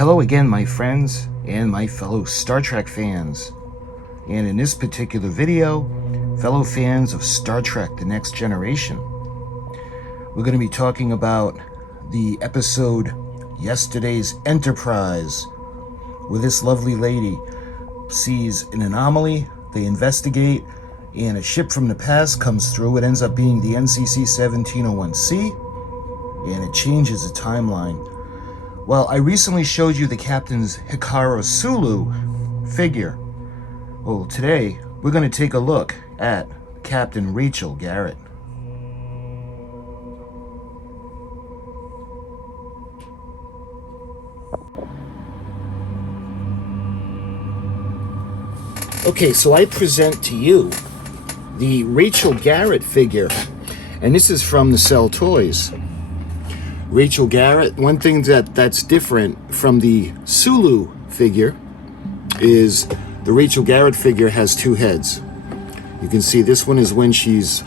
Hello again, my friends and my fellow Star Trek fans. And in this particular video, fellow fans of Star Trek: The Next Generation, we're going to be talking about the episode Yesterday's Enterprise, where this lovely lady sees an anomaly, they investigate, and a ship from the past comes through. It ends up being the NCC 1701C, and it changes the timeline. Well, I recently showed you the Captain's Hikaru Sulu figure. Well, today we're going to take a look at Captain Rachel Garrett. Okay, so I present to you the Rachel Garrett figure, and this is from Nacelle Toys. Rachel Garrett, one thing that's different from the Sulu figure is the Rachel Garrett figure has two heads. You can see this one is when she's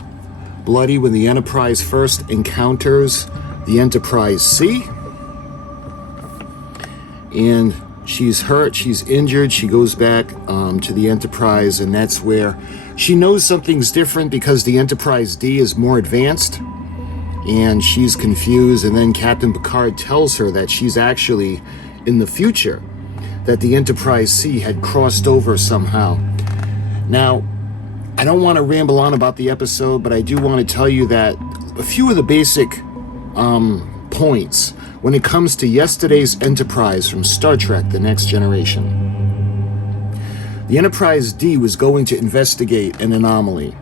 bloody, when the Enterprise first encounters the Enterprise C. And she's hurt, she's injured, she goes back to the Enterprise, and that's where she knows something's different because the Enterprise D is more advanced. And she's confused, and then Captain Picard tells her that she's actually in the future, that the Enterprise C had crossed over somehow. Now, I don't want to ramble on about the episode, but I do want to tell you that a few of the basic points when it comes to Yesterday's Enterprise from Star Trek: The Next Generation. The Enterprise D was going to investigate an anomaly.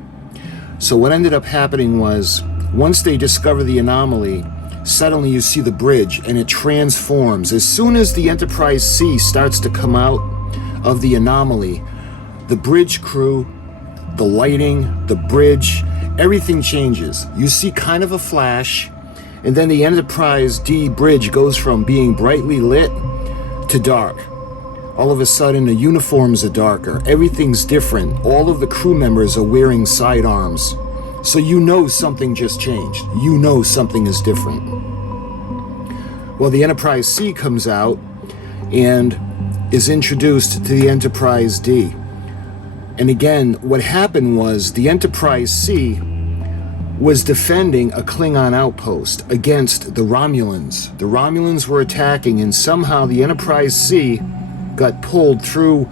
So what ended up happening was, once they discover the anomaly, suddenly you see the bridge and it transforms. As soon as the Enterprise C starts to come out of the anomaly, the bridge crew, the lighting, the bridge, everything changes. You see kind of a flash, and then the Enterprise D bridge goes from being brightly lit to dark. All of a sudden, the uniforms are darker. Everything's different. All of the crew members are wearing sidearms. So you know something just changed. You know something is different. Well, the Enterprise C comes out and is introduced to the Enterprise D. And again, what happened was the Enterprise C was defending a Klingon outpost against the Romulans. The Romulans were attacking, and somehow the Enterprise C got pulled through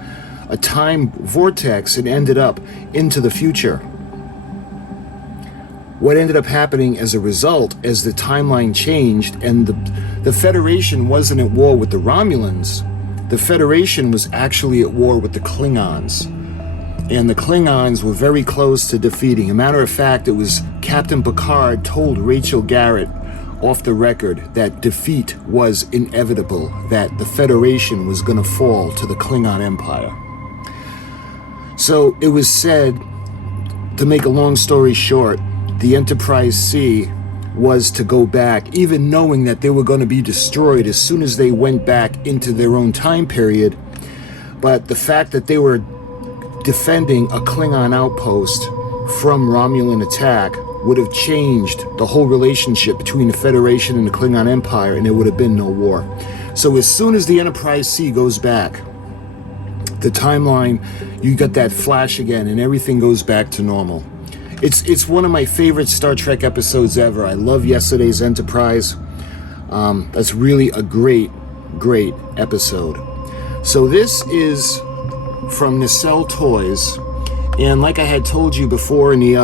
a time vortex and ended up into the future. What ended up happening as a result, as the timeline changed and the Federation wasn't at war with the Romulans, the Federation was actually at war with the Klingons. And the Klingons were very close to defeating. As a matter of fact, it was Captain Picard told Rachel Garrett off the record that defeat was inevitable, that the Federation was going to fall to the Klingon Empire. So it was said, to make a long story short, the Enterprise C was to go back, even knowing that they were going to be destroyed as soon as they went back into their own time period. But the fact that they were defending a Klingon outpost from Romulan attack would have changed the whole relationship between the Federation and the Klingon Empire, and there would have been no war. So as soon as the Enterprise C goes back, the timeline, you got that flash again, and everything goes back to normal. It's one of my favorite Star Trek episodes ever. I love Yesterday's Enterprise. That's really a great episode. So this is from Nacelle Toys, and like I had told you before in the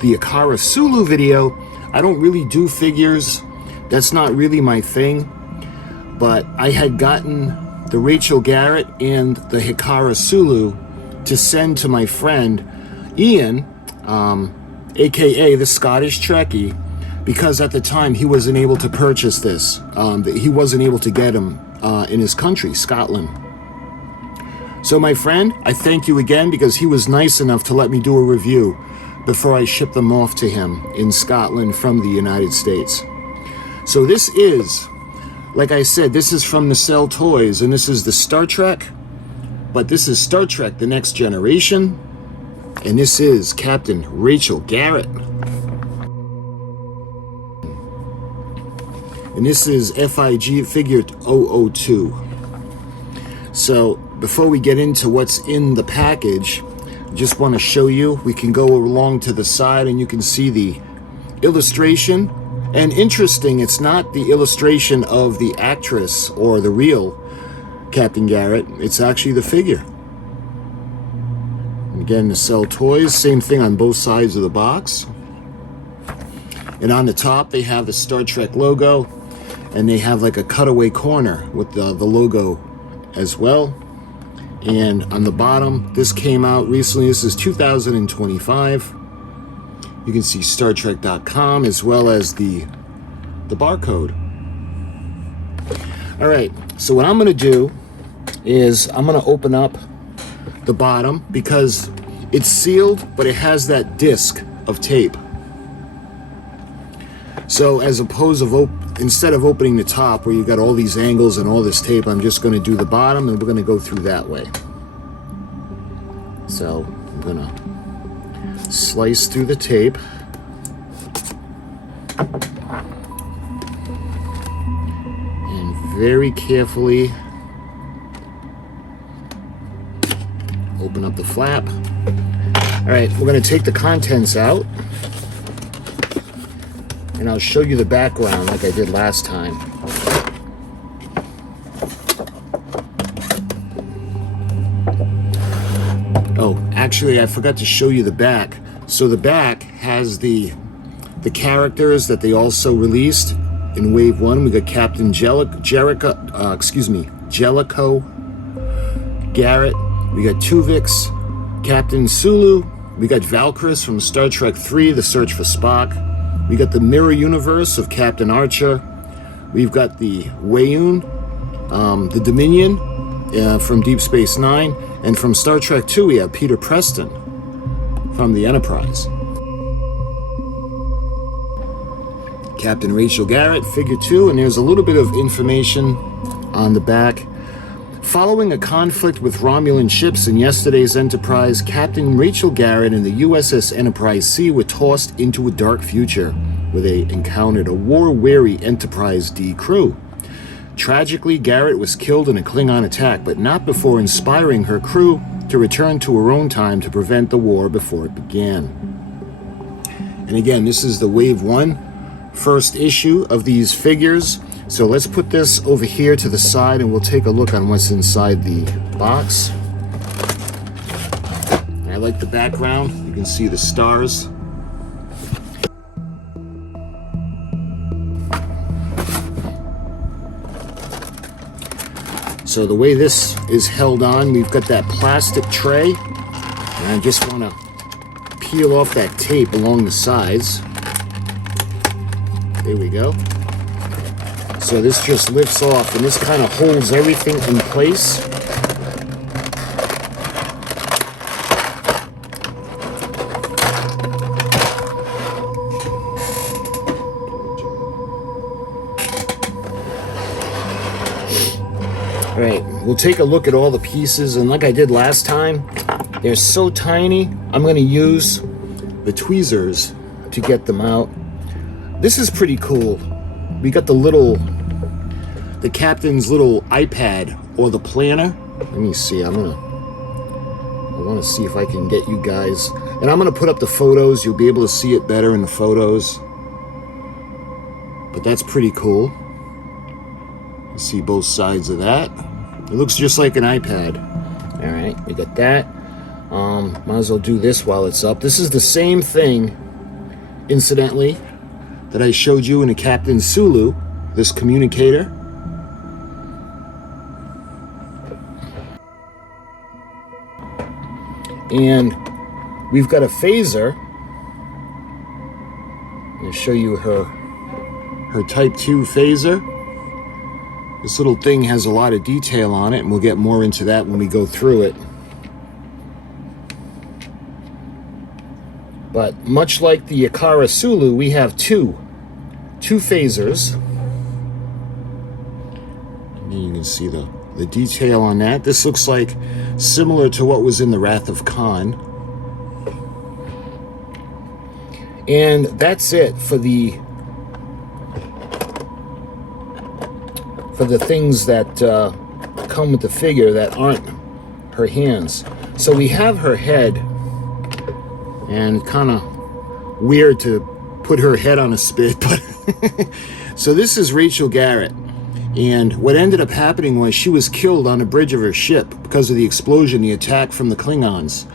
Hikaru Sulu video, I don't really do figures. That's not really my thing. But I had gotten the Rachel Garrett and the Hikaru Sulu to send to my friend Ian, aka the Scottish Trekkie, because at the time he wasn't able to purchase this. He wasn't able to get them in his country, Scotland. So my friend, I thank you again, because he was nice enough to let me do a review before I ship them off to him in Scotland from the United States. So this is, like I said, this is from Nacelle Toys, and this is the Star Trek, but this is Star Trek: The Next Generation. And this is Captain Rachel Garrett. And this is FIG figure 002. So before we get into what's in the package, I just want to show you, we can go along to the side and you can see the illustration. And interesting, it's not the illustration of the actress or the real Captain Garrett, it's actually the figure. And again, Nacelle Toys, same thing on both sides of the box. And on the top they have the Star Trek logo, and they have like a cutaway corner with the logo as well. And on the bottom, this came out recently, this is 2025. You can see StarTrek.com as well as the barcode. All right, so what I'm gonna do is I'm gonna open up the bottom because it's sealed, but it has that disc of tape. So as opposed to instead of opening the top where you've got all these angles and all this tape, I'm just gonna do the bottom and we're gonna go through that way. So I'm gonna slice through the tape. And very carefully open up the flap. All right, we're gonna take the contents out and I'll show you the background like I did last time. Oh, actually, I forgot to show you the back. So the back has the characters that they also released in Wave 1. We got Captain Jellicoe, Garrett. We got Tuvix, Captain Sulu. We got Valkyrie from Star Trek 3, The Search for Spock. We got the Mirror Universe of Captain Archer. We've got the Wayun, the Dominion from Deep Space Nine. And from Star Trek 2, we have Peter Preston from the Enterprise. Captain Rachel Garrett, Figure 2, and there's a little bit of information on the back. Following a conflict with Romulan ships in yesterday's Enterprise, Captain Rachel Garrett and the USS Enterprise C were tossed into a dark future where they encountered a war-weary Enterprise D crew. Tragically, Garrett was killed in a Klingon attack, but not before inspiring her crew to return to her own time to prevent the war before it began. And again, this is the Wave 1 first issue of these figures. So let's put this over here to the side and we'll take a look on what's inside the box. I like the background. You can see the stars. So the way this is held on, we've got that plastic tray, and I just want to peel off that tape along the sides. There we go. So this just lifts off, and this kind of holds everything in place. All right, we'll take a look at all the pieces, and like I did last time, they're so tiny, I'm going to use the tweezers to get them out. This is pretty cool. We got the captain's little iPad or the planner. Let me see, I want to see if I can get you guys, and I'm going to put up the photos. You'll be able to see it better in the photos. But that's pretty cool. You see both sides of that. It looks just like an iPad. All right, we got that. Might as well do this while it's up. This is the same thing, incidentally, that I showed you in the Captain Sulu, this communicator. And we've got a phaser. I'll show you her Type 2 phaser. This little thing has a lot of detail on it, and we'll get more into that when we go through it. But much like the Akara Sulu, we have two phasers. And you can see the detail on that. This looks like similar to what was in the Wrath of Khan. And that's it for the things that come with the figure that aren't her hands. So we have her head, and kind of weird to put her head on a spit, but so this is Rachel Garrett. And what ended up happening was she was killed on the bridge of her ship because of the explosion, the attack from the Klingons.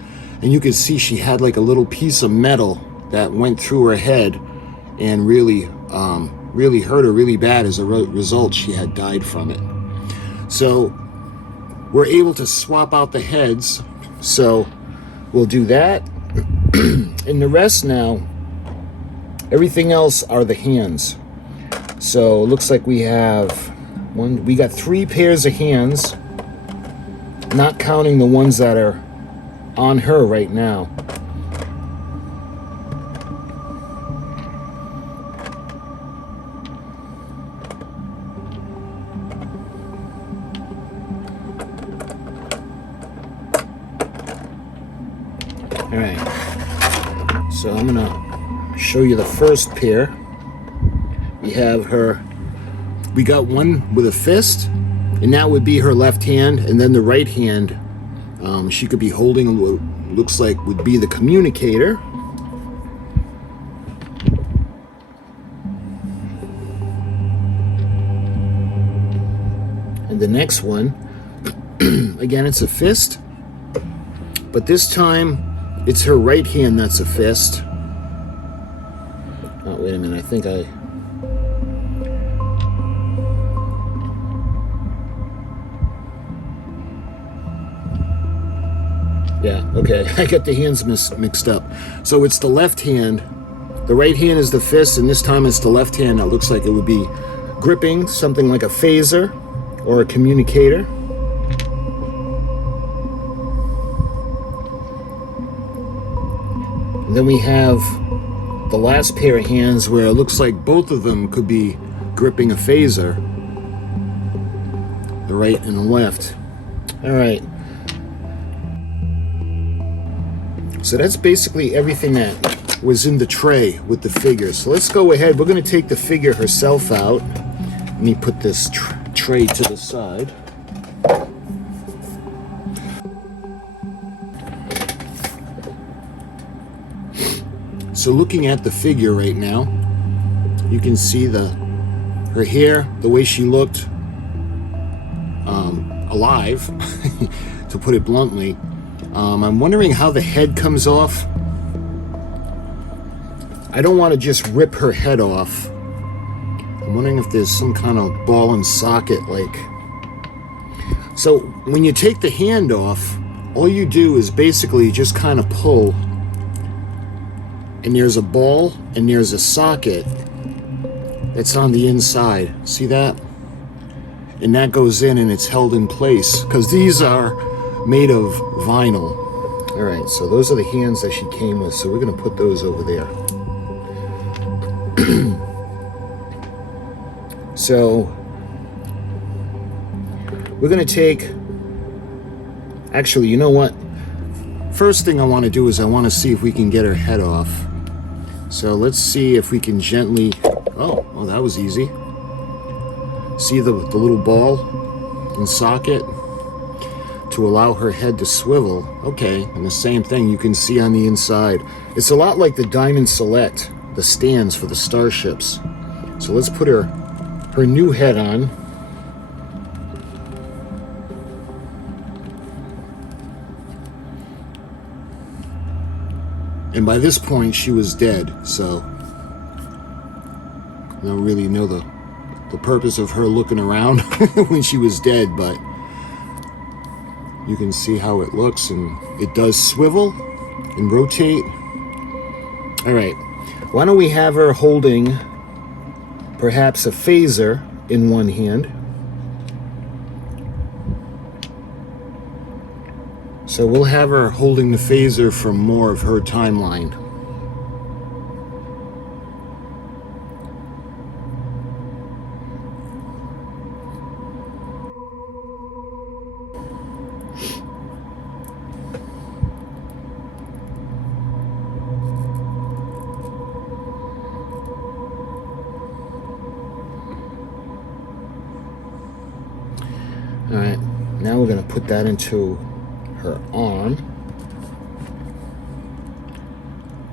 And you could see she had like a little piece of metal that went through her head and really hurt her really bad. As a result, she had died from it. So we're able to swap out the heads. So we'll do that. And the rest now, everything else are the hands. So it looks like we got 3 pairs of hands, not counting the ones that are on her right now. All right, so I'm gonna show you the first pair. We have her, we got one with a fist, and that would be her left hand, and then the right hand, she could be holding what looks like would be the communicator. And the next one, again, it's a fist, but this time it's her right hand that's a fist. Oh, wait a minute, I think yeah, okay, I got the hands mixed up. So it's the left hand, the right hand is the fist, and this time it's the left hand that looks like it would be gripping something like a phaser or a communicator. And then we have the last pair of hands where it looks like both of them could be gripping a phaser, the right and the left. All right. So that's basically everything that was in the tray with the figure. So let's go ahead. We're going to take the figure herself out. Let me put this tray to the side. So looking at the figure right now, you can see her hair, the way she looked alive, to put it bluntly. I'm wondering how the head comes off. I don't want to just rip her head off. I'm wondering if there's some kind of ball and socket like. So when you take the hand off, all you do is basically just kind of pull, and there's a ball and there's a socket that's on the inside. See that? And that goes in and it's held in place because these are made of vinyl. All right, so those are the hands that she came with, so we're going to put those over there. So we're going to take, actually, you know what? First thing I want to do is I want to see if we can get her head off. So let's see if we can gently, oh, that was easy. See the little ball and socket to allow her head to swivel. Okay, and the same thing you can see on the inside. It's a lot like the Diamond Select, the stands for the starships. So let's put her new head on. And by this point she was dead, so I don't really know the purpose of her looking around when she was dead, but you can see how it looks, and it does swivel and rotate. All right, why don't we have her holding perhaps a phaser in one hand. So we'll have her holding the phaser for more of her timeline. All right, we're going to put that into her arm.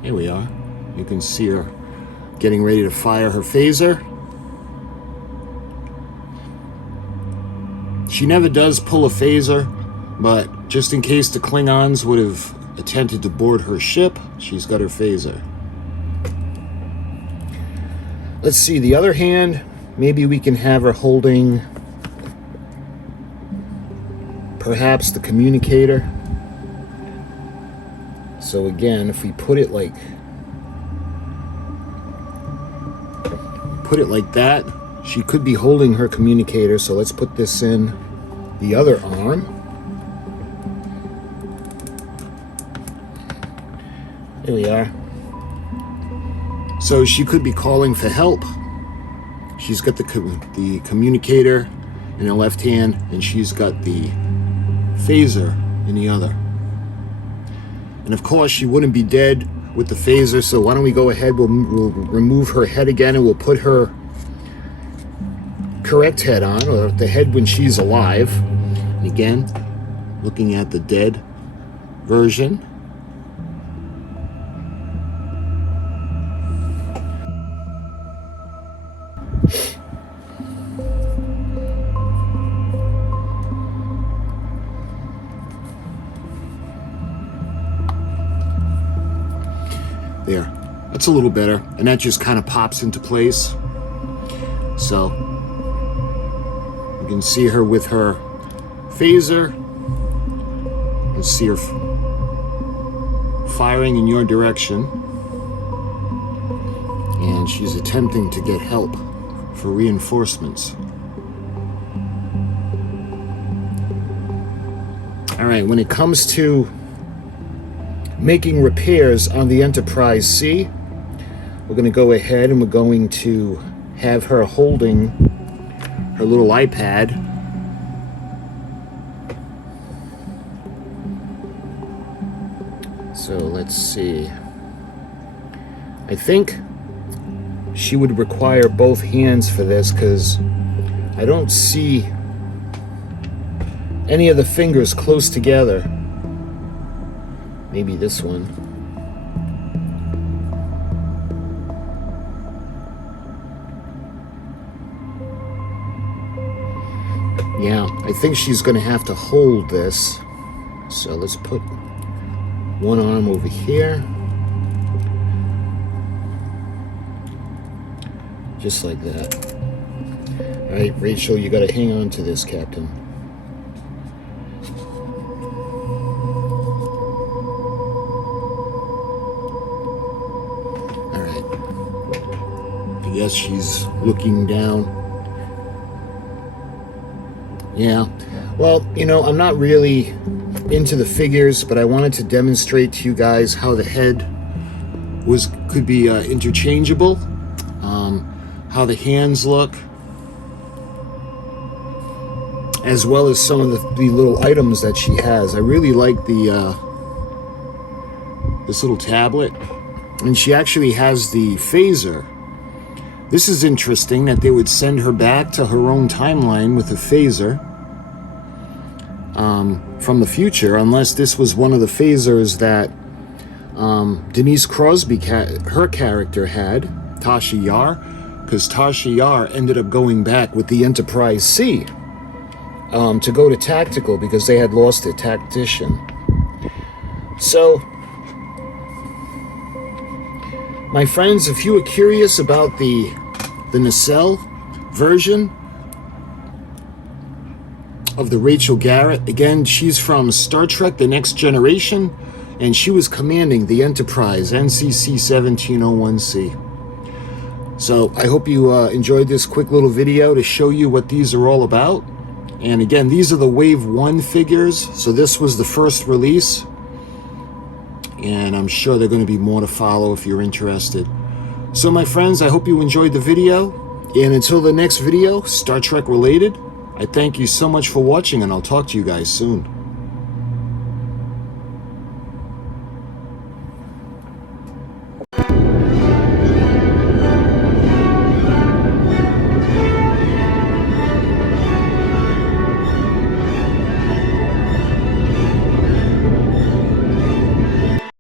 Here we are. You can see her getting ready to fire her phaser. She never does pull a phaser, but just in case the Klingons would have attempted to board her ship, she's got her phaser. Let's see, the other hand, maybe we can have her holding perhaps the communicator. So again, if we put it like that, she could be holding her communicator. So let's put this in the other arm. There we are. So she could be calling for help. She's got the communicator in her left hand, and she's got the phaser in the other. And of course, she wouldn't be dead with the phaser, so why don't we go ahead, we'll remove her head again, and we'll put her correct head on, or the head when she's alive. And again, looking at the dead version. There, that's a little better, and that just kind of pops into place. So you can see her with her phaser. You can see her firing in your direction, and she's attempting to get help for reinforcements. All right, when it comes to making repairs on the Enterprise C, we're going to go ahead and we're going to have her holding her little iPad. So let's see. I think she would require both hands for this because I don't see any of the fingers close together. Maybe this one. Yeah, I think she's going to have to hold this. So let's put one arm over here. Just like that. All right, Rachel, you got to hang on to this, Captain. Yes, she's looking down. Yeah, well, you know, I'm not really into the figures, but I wanted to demonstrate to you guys how the head could be interchangeable, how the hands look, as well as some of the little items that she has. I really like this little tablet, and she actually has the phaser. This is interesting that they would send her back to her own timeline with a phaser from the future, unless this was one of the phasers that Denise Crosby, her character, had, Tasha Yar, because Tasha Yar ended up going back with the Enterprise C to go to Tactical because they had lost a tactician. So, my friends, if you were curious about the Nacelle version of the Rachel Garrett, again, she's from Star Trek The Next Generation, and she was commanding the Enterprise, NCC 1701C. So I hope you enjoyed this quick little video to show you what these are all about. And again, these are the Wave 1 figures, so this was the first release. And I'm sure there are going to be more to follow if you're interested. So my friends, I hope you enjoyed the video. And until the next video, Star Trek related, I thank you so much for watching, and I'll talk to you guys soon.